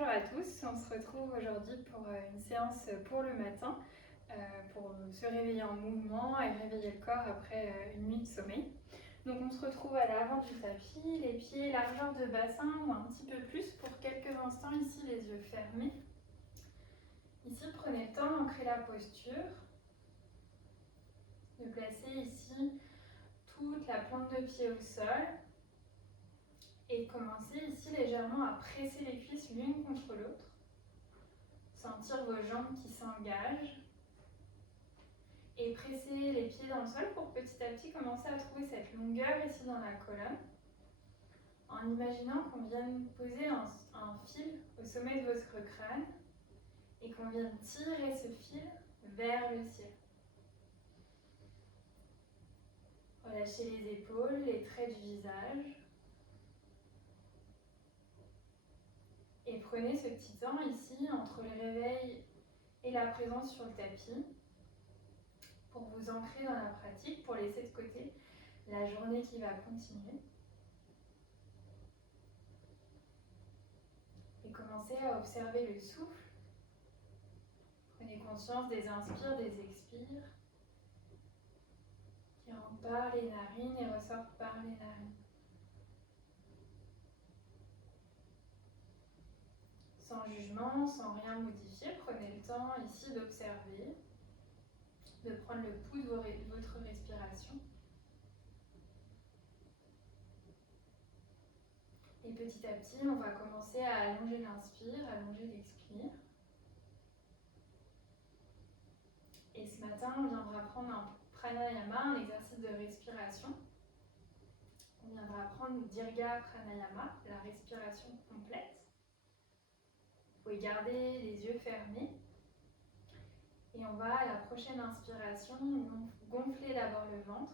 Bonjour à tous, on se retrouve aujourd'hui pour une séance pour le matin, pour se réveiller en mouvement et réveiller le corps après une nuit de sommeil. Donc on se retrouve à l'avant du tapis, les pieds largeur de bassin ou un petit peu plus pour quelques instants ici les yeux fermés. Ici prenez le temps d'ancrer la posture, de placer ici toute la plante de pied au sol et de commencer ici légèrement à presser les cuisses l'une contre l'autre. Sentir vos jambes qui s'engagent et presser les pieds dans le sol pour petit à petit commencer à trouver cette longueur ici dans la colonne en imaginant qu'on vient de poser un fil au sommet de votre crâne et qu'on vient tirer ce fil vers le ciel. Relâchez les épaules, les traits du visage et prenez ce petit temps ici entre le réveil et la présence sur le tapis pour vous ancrer dans la pratique, pour laisser de côté la journée qui va continuer. Et commencez à observer le souffle. Prenez conscience des inspires, des expires qui rentrent par les narines et ressortent par les narines. Sans jugement, sans rien modifier, prenez le temps ici d'observer, de prendre le pouls de votre respiration. Et petit à petit, on va commencer à allonger l'inspire, allonger l'expire. Et ce matin, on viendra prendre un pranayama, un exercice de respiration. On viendra prendre Dirga Pranayama, la respiration complète. Vous pouvez garder les yeux fermés. Et on va à la prochaine inspiration gonfler d'abord le ventre,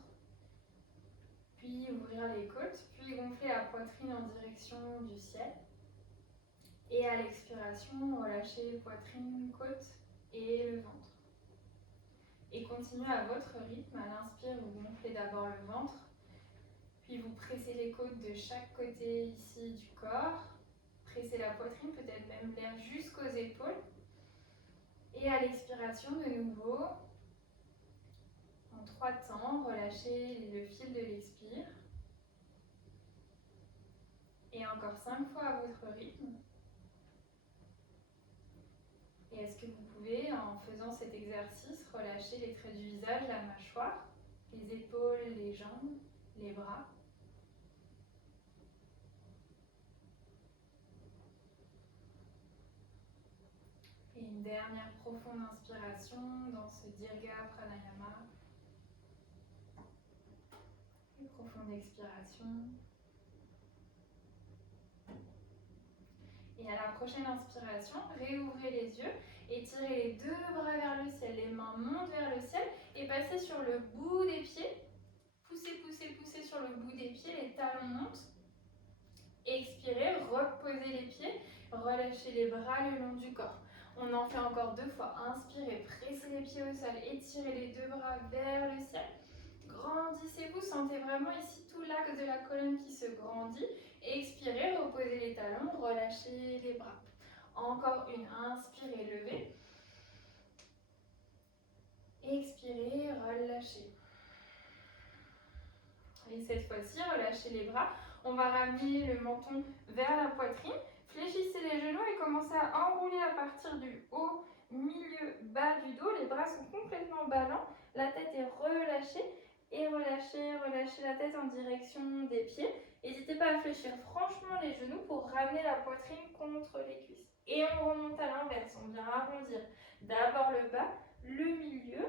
puis ouvrir les côtes, puis gonfler la poitrine en direction du ciel. Et à l'expiration, relâchez poitrine, côte et le ventre. Et continuez à votre rythme. À l'inspire, vous gonflez d'abord le ventre, puis vous pressez les côtes de chaque côté ici du corps. Pressez la poitrine, peut-être même l'air jusqu'aux épaules. Et à l'expiration, de nouveau, en 3 temps, relâchez le fil de l'expire. Et encore 5 fois à votre rythme. Et est-ce que vous pouvez, en faisant cet exercice, relâcher les traits du visage, la mâchoire, les épaules, les jambes, les bras? Et une dernière profonde inspiration dans ce Dirga Pranayama. Une profonde expiration. Et à la prochaine inspiration, réouvrez les yeux et tirez les 2 bras vers le ciel. Les mains montent vers le ciel et passez sur le bout des pieds. Poussez, poussez, poussez sur le bout des pieds, les talons montent. Expirez, reposez les pieds, relâchez les bras le long du corps. On en fait encore 2 fois. Inspirez, pressez les pieds au sol, étirez les 2 bras vers le ciel. Grandissez-vous, sentez vraiment ici tout l'axe de la colonne qui se grandit. Expirez, reposez les talons, relâchez les bras. Encore une, inspirez, levez. Expirez, relâchez. Et cette fois-ci, relâchez les bras. On va ramener le menton vers la poitrine. Fléchissez les genoux et commencez à enrouler à partir du haut, milieu, bas du dos. Les bras sont complètement ballants. La tête est relâchée. Et relâchez, relâchez la tête en direction des pieds. N'hésitez pas à fléchir franchement les genoux pour ramener la poitrine contre les cuisses. Et on remonte à l'inverse. On vient arrondir d'abord le bas, le milieu,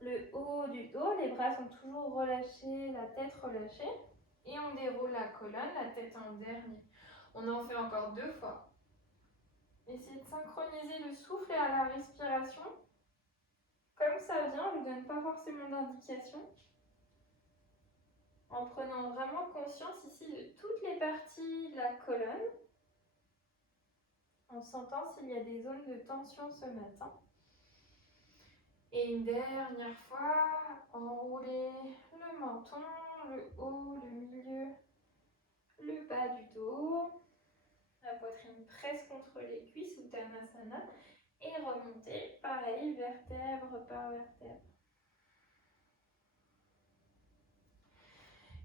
le haut du dos. Les bras sont toujours relâchés, la tête relâchée. Et on déroule la colonne, la tête en dernier. On en fait encore 2 fois. Essayez de synchroniser le souffle à la respiration. Comme ça vient, je ne vous donne pas forcément d'indication. En prenant vraiment conscience ici de toutes les parties de la colonne. En sentant s'il y a des zones de tension ce matin. Et une dernière fois, enroulez le menton, le haut, le milieu, le bas du dos. La poitrine presse contre les cuisses, Uttanasana, et remontez, pareil, vertèbre par vertèbre.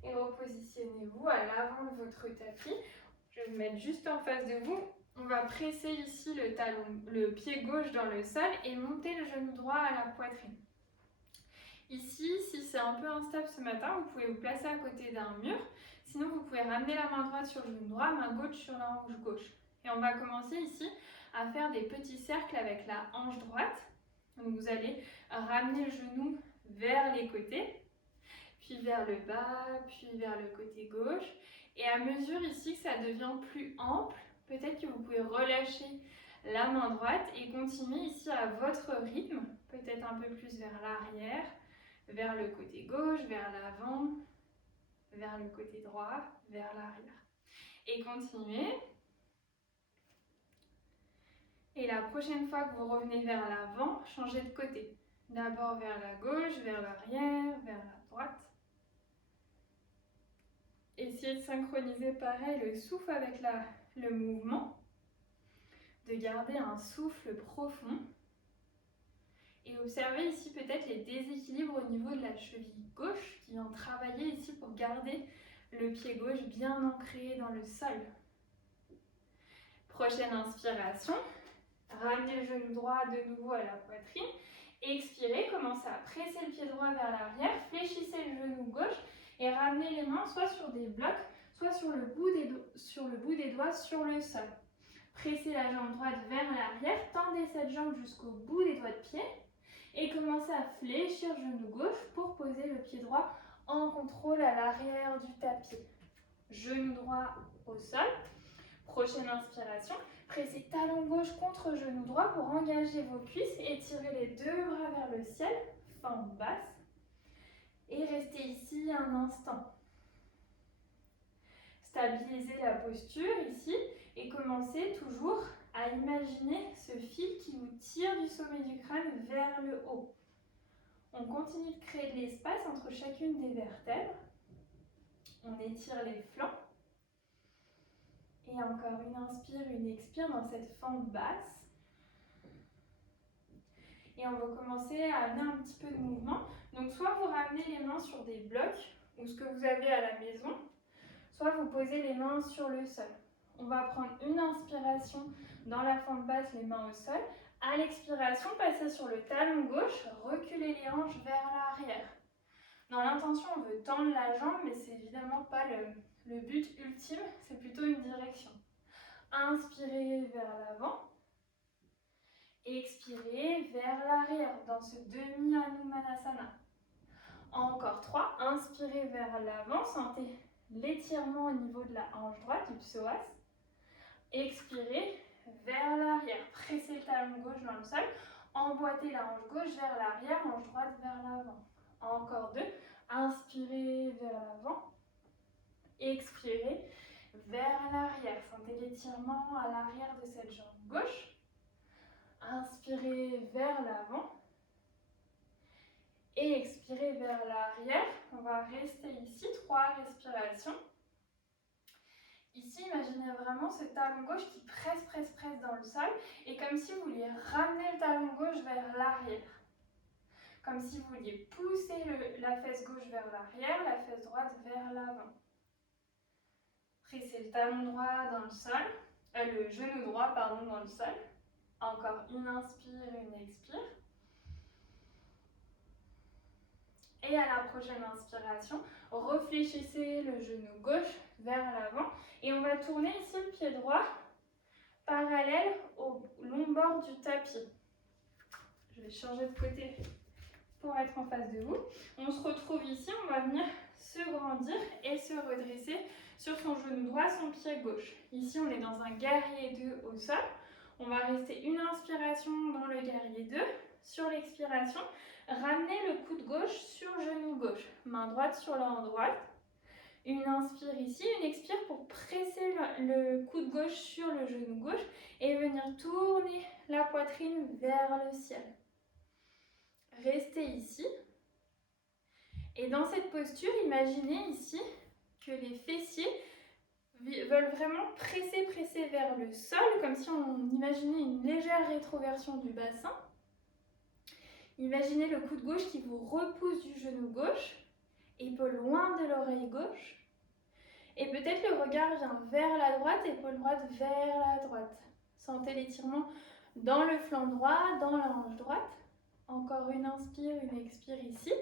Et repositionnez-vous à l'avant de votre tapis. Je vais vous mettre juste en face de vous. On va presser ici le pied gauche dans le sol et monter le genou droit à la poitrine. Ici, si c'est un peu instable ce matin, vous pouvez vous placer à côté d'un mur. Sinon, vous pouvez ramener la main droite sur le genou droit, main gauche sur la hanche gauche. Et on va commencer ici à faire des petits cercles avec la hanche droite. Donc vous allez ramener le genou vers les côtés, puis vers le bas, puis vers le côté gauche. Et à mesure ici que ça devient plus ample, peut-être que vous pouvez relâcher la main droite et continuer ici à votre rythme, peut-être un peu plus vers l'arrière, vers le côté gauche, vers l'avant, vers le côté droit, vers l'arrière. Et continuez. Et la prochaine fois que vous revenez vers l'avant, changez de côté. D'abord vers la gauche, vers l'arrière, vers la droite. Essayez de synchroniser pareil le souffle avec le mouvement, de garder un souffle profond. Et observez ici peut-être les déséquilibres au niveau de la cheville gauche qui vient travailler ici pour garder le pied gauche bien ancré dans le sol. Prochaine inspiration, ramenez le genou droit de nouveau à la poitrine. Expirez, commencez à presser le pied droit vers l'arrière, fléchissez le genou gauche et ramenez les mains soit sur des blocs, soit sur le bout des doigts sur le sol. Pressez la jambe droite vers l'arrière, tendez cette jambe jusqu'au bout des doigts de pied et commencez à fléchir le genou gauche pour poser le pied droit en contrôle à l'arrière du tapis. Genou droit au sol. Prochaine inspiration, pressez talon gauche contre genou droit pour engager vos cuisses et tirez les deux bras vers le ciel, fente basse. Et restez ici un instant. Stabilisez la posture ici et commencez toujours à imaginer ce fil qui vous tire du sommet du crâne vers le haut. On continue de créer de l'espace entre chacune des vertèbres. On étire les flancs. Et encore une inspire, une expire dans cette fente basse. Et on va commencer à amener un petit peu de mouvement. Donc soit vous ramenez les mains sur des blocs ou ce que vous avez à la maison, soit vous posez les mains sur le sol. On va prendre une inspiration dans la fente basse, les mains au sol. À l'expiration, passez sur le talon gauche, reculez les hanches vers l'arrière. Dans l'intention, on veut tendre la jambe, mais c'est évidemment pas le but ultime, c'est plutôt une direction. Inspirez vers l'avant. Expirez vers l'arrière dans ce demi-Hanumanasana. Encore 3. Inspirez vers l'avant. Sentez l'étirement au niveau de la hanche droite, du psoas. Expirez vers l'arrière. Pressez le talon gauche dans le sol. Emboîtez la hanche gauche vers l'arrière, hanche droite vers l'avant. Encore 2. Inspirez vers l'avant. Expirez vers l'arrière. Sentez l'étirement à l'arrière de cette jambe gauche. Inspirez vers l'avant. Et expirez vers l'arrière. On va rester ici, 3 respirations. Ici, imaginez vraiment ce talon gauche qui presse dans le sol. Et comme si vous vouliez ramener le talon gauche vers l'arrière. Comme si vous vouliez pousser la fesse gauche vers l'arrière, la fesse droite vers l'avant. Pressez le talon droit dans le sol, le genou droit pardon, dans le sol. Encore une inspire, une expire. Et à la prochaine inspiration, réfléchissez le genou gauche vers l'avant. Et on va tourner ici le pied droit parallèle au long bord du tapis. Je vais changer de côté pour être en face de vous. On se retrouve ici, on va venir se grandir et se redresser sur son genou droit, son pied gauche. Ici, on est dans un guerrier 2 au sol. On va rester une inspiration dans le guerrier 2. Sur l'expiration, ramenez le coude gauche sur le genou gauche. Main droite sur la hanche droite. Une inspire ici, une expire pour presser le coude gauche sur le genou gauche et venir tourner la poitrine vers le ciel. Restez ici. Et dans cette posture, imaginez ici que les fessiers veulent vraiment presser vers le sol, comme si on imaginait une légère rétroversion du bassin. Imaginez le coude gauche qui vous repousse du genou gauche, épaule loin de l'oreille gauche. Et peut-être le regard vient vers la droite, épaule droite vers la droite. Sentez l'étirement dans le flanc droit, dans la hanche droite. Encore une inspire, une expire ici.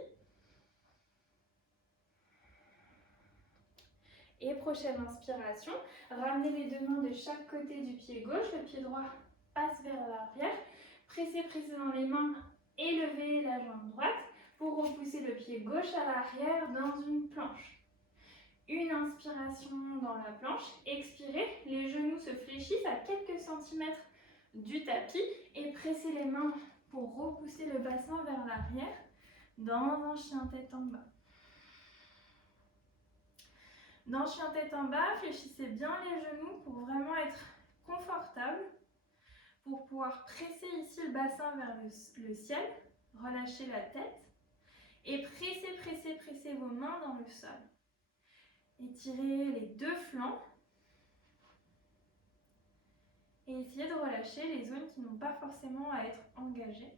Et prochaine inspiration, ramenez les deux mains de chaque côté du pied gauche, le pied droit passe vers l'arrière. Pressez dans les mains, élevez la jambe droite pour repousser le pied gauche à l'arrière dans une planche. Une inspiration dans la planche, expirez, les genoux se fléchissent à quelques centimètres du tapis et pressez les mains pour repousser le bassin vers l'arrière dans un chien tête en bas. Dans chien tête en bas, fléchissez bien les genoux pour vraiment être confortable, pour pouvoir presser ici le bassin vers le ciel, relâchez la tête et pressez vos mains dans le sol. Étirez les deux flancs et essayez de relâcher les zones qui n'ont pas forcément à être engagées.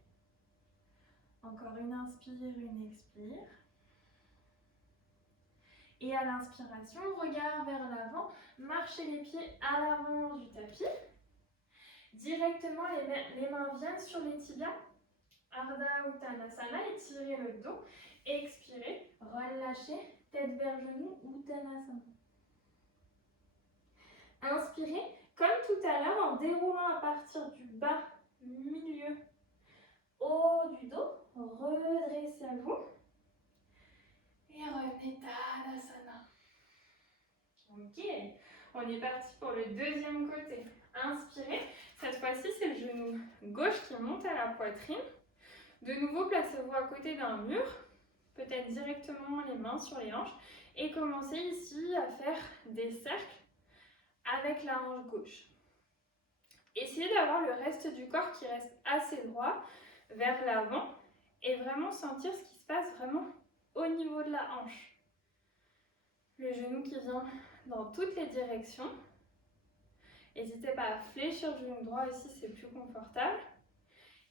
Encore une inspire, une expire. Et à l'inspiration, regard vers l'avant, marchez les pieds à l'avant du tapis. Directement, les mains viennent sur les tibias. Ardha Uttanasana, étirez le dos. Expirez, relâchez, tête vers genou, Uttanasana. Inspirez, comme tout à l'heure, en déroulant à partir du bas, milieu, haut du dos. Redressez à vous. Et revenez Tadasana. Ok, on est parti pour le deuxième côté. Inspirez, cette fois-ci c'est le genou gauche qui monte à la poitrine. De nouveau, placez-vous à côté d'un mur, peut-être directement les mains sur les hanches. Et commencez ici à faire des cercles avec la hanche gauche. Essayez d'avoir le reste du corps qui reste assez droit vers l'avant et vraiment sentir ce qui se passe vraiment au niveau de la hanche. Le genou qui vient dans toutes les directions. N'hésitez pas à fléchir le genou droit ici, c'est plus confortable.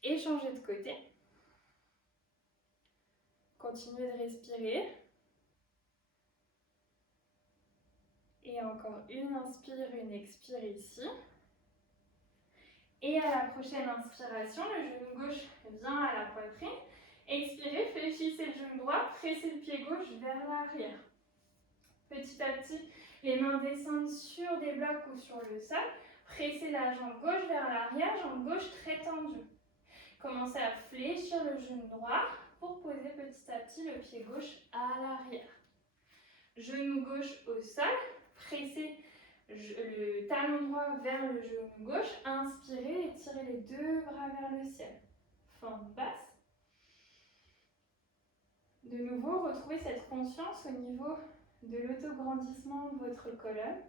Et changez de côté. Continuez de respirer. Et encore une inspire, une expire ici. Et à la prochaine inspiration, le genou gauche vient à la poitrine. Expirez, fléchissez le genou droit, pressez le pied gauche vers l'arrière. Petit à petit, les mains descendent sur des blocs ou sur le sol. Pressez la jambe gauche vers l'arrière, jambe gauche très tendue. Commencez à fléchir le genou droit pour poser petit à petit le pied gauche à l'arrière. Genou gauche au sol, pressez le talon droit vers le genou gauche. Inspirez, étirez les deux bras vers le ciel. Fente basse. De nouveau, retrouvez cette conscience au niveau de l'autograndissement de votre colonne.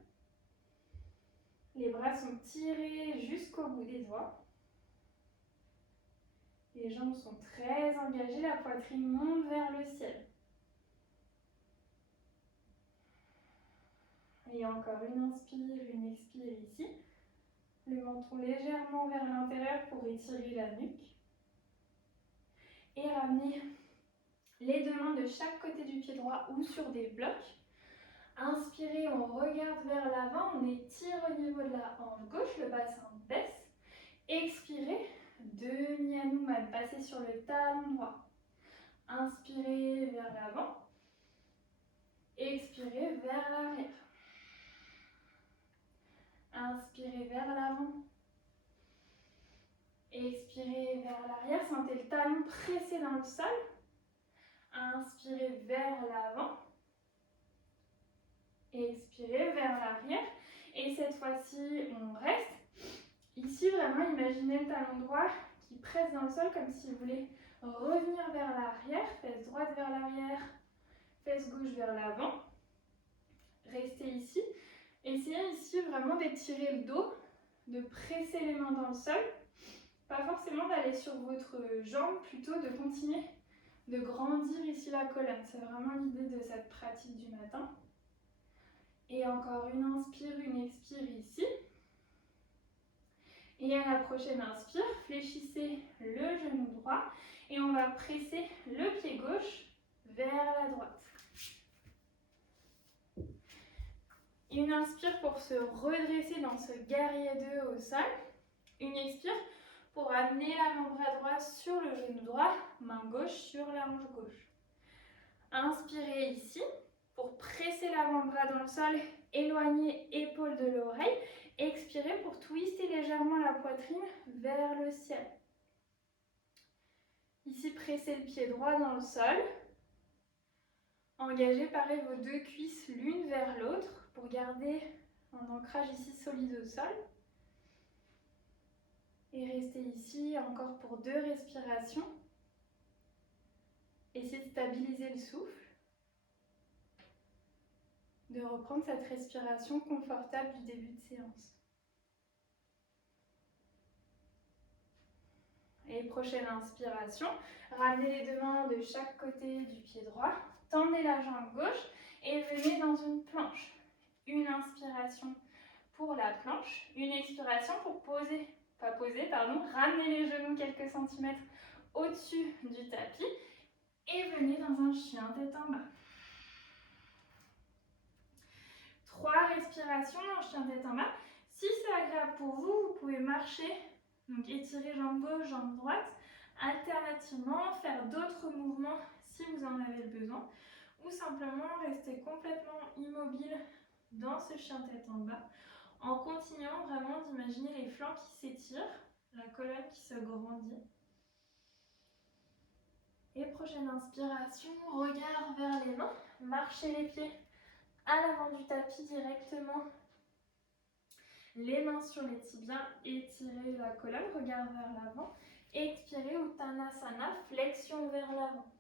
Les bras sont tirés jusqu'au bout des doigts. Les jambes sont très engagées, la poitrine monte vers le ciel. Et encore une inspire, une expire ici. Le menton légèrement vers l'intérieur pour étirer la nuque. Et ramenez les deux mains de chaque côté du pied droit ou sur des blocs. Inspirez, on regarde vers l'avant, on étire au niveau de la hanche gauche, le bassin baisse. Expirez, demi-Hanuman, passez sur le talon droit. Inspirez vers l'avant. Expirez vers l'arrière. Inspirez vers l'avant. Expirez vers l'arrière. Sentez le talon pressé dans le sol. Inspirez vers l'avant. Expirez vers l'arrière. Et cette fois-ci, on reste. Ici, vraiment, imaginez le talon droit qui presse dans le sol comme si vous voulez revenir vers l'arrière. Fesse droite vers l'arrière. Fesse gauche vers l'avant. Restez ici. Essayez ici vraiment d'étirer le dos, de presser les mains dans le sol. Pas forcément d'aller sur votre jambe, plutôt de continuer de grandir ici la colonne. C'est vraiment l'idée de cette pratique du matin. Et encore une inspire, une expire ici. Et à la prochaine inspire, fléchissez le genou droit et on va presser le pied gauche vers la droite. Une inspire pour se redresser dans ce guerrier 2 au sol. Une expire pour amener l'avant-bras droit sur le genou droit, main gauche sur la hanche gauche. Inspirez ici pour presser l'avant-bras dans le sol, éloigner épaule de l'oreille. Expirez pour twister légèrement la poitrine vers le ciel. Ici, pressez le pied droit dans le sol. Engagez pareil vos deux cuisses l'une vers l'autre pour garder un ancrage ici solide au sol. Et restez ici encore pour 2 respirations. Essayez de stabiliser le souffle. De reprendre cette respiration confortable du début de séance. Et prochaine inspiration, ramenez les deux mains de chaque côté du pied droit, tendez la jambe gauche et venez dans une planche. Une inspiration pour la planche, une expiration pour ramener les genoux quelques centimètres au-dessus du tapis et venez dans un chien tête en bas. 3 respirations dans chien tête en bas. Si c'est agréable pour vous, vous pouvez marcher, donc étirer jambe gauche, jambe droite, alternativement faire d'autres mouvements si vous en avez besoin, ou simplement rester complètement immobile dans ce chien tête en bas, en continuant vraiment d'imaginer les flancs qui s'étirent, la colonne qui se grandit. Et prochaine inspiration, regard vers les mains, marchez les pieds à l'avant du tapis directement. Les mains sur les tibias, étirez la colonne, regard vers l'avant. Expirez, Uttanasana, flexion vers l'avant.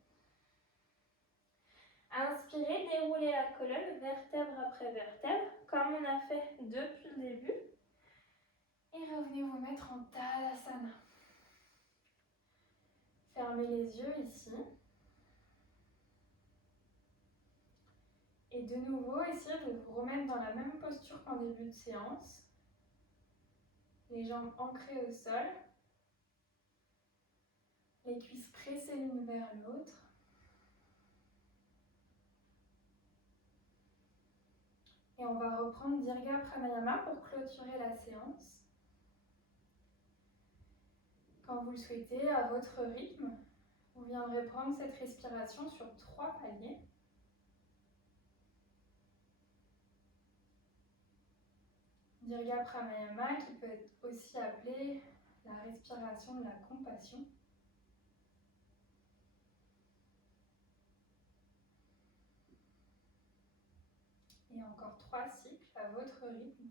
Inspirez, déroulez la colonne, vertèbre après vertèbre, comme on a fait depuis le début. Et revenez vous mettre en Tadasana. Fermez les yeux ici. Et de nouveau, essayez de vous remettre dans la même posture qu'en début de séance. Les jambes ancrées au sol. Les cuisses pressées l'une vers l'autre. Et on va reprendre Dirga Pranayama pour clôturer la séance. Quand vous le souhaitez, à votre rythme, vous viendrez prendre cette respiration sur 3 paliers. Dirga Pranayama qui peut être aussi appelée la respiration de la compassion. Et encore 3 cycles à votre rythme.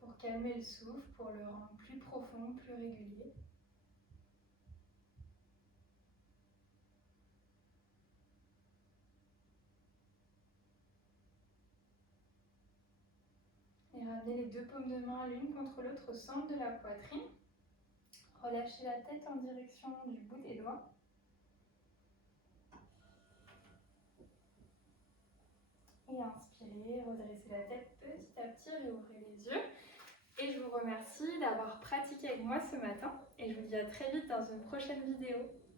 Pour calmer le souffle, pour le rendre plus profond, plus régulier. Et ramenez les deux paumes de main l'une contre l'autre au centre de la poitrine. Relâchez la tête en direction du bout des doigts. Et inspirez, redressez la tête petit à petit, réouvrez les yeux. Et je vous remercie d'avoir pratiqué avec moi ce matin. Et je vous dis à très vite dans une prochaine vidéo.